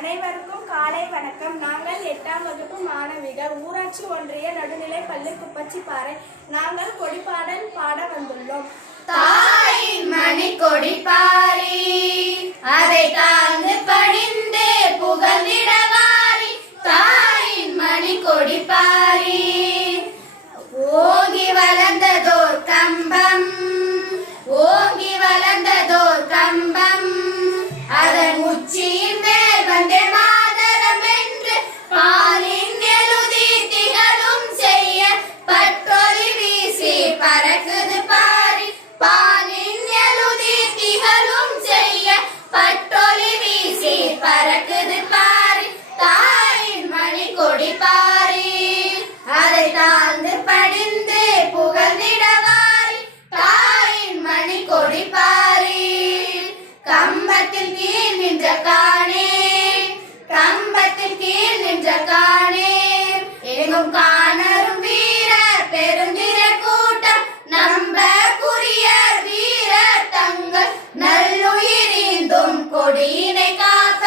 அனைவருக்கும் காலை வணக்கம். நாங்கள் எட்டாம் வகுப்பு மாணவிகள். ஊராட்சி ஒன்றிய நடுநிலை பள்ளி குப்பச்சி பாறை நாங்கள் கொடிப்பாடல் பாட வந்துள்ளோம். தாய் மணி கொடிப்பாரி அதை தாழ்ந்து பணிந்தே புகழ்ந்திடவாரி தாய் மணி கொடிப்பாரி para que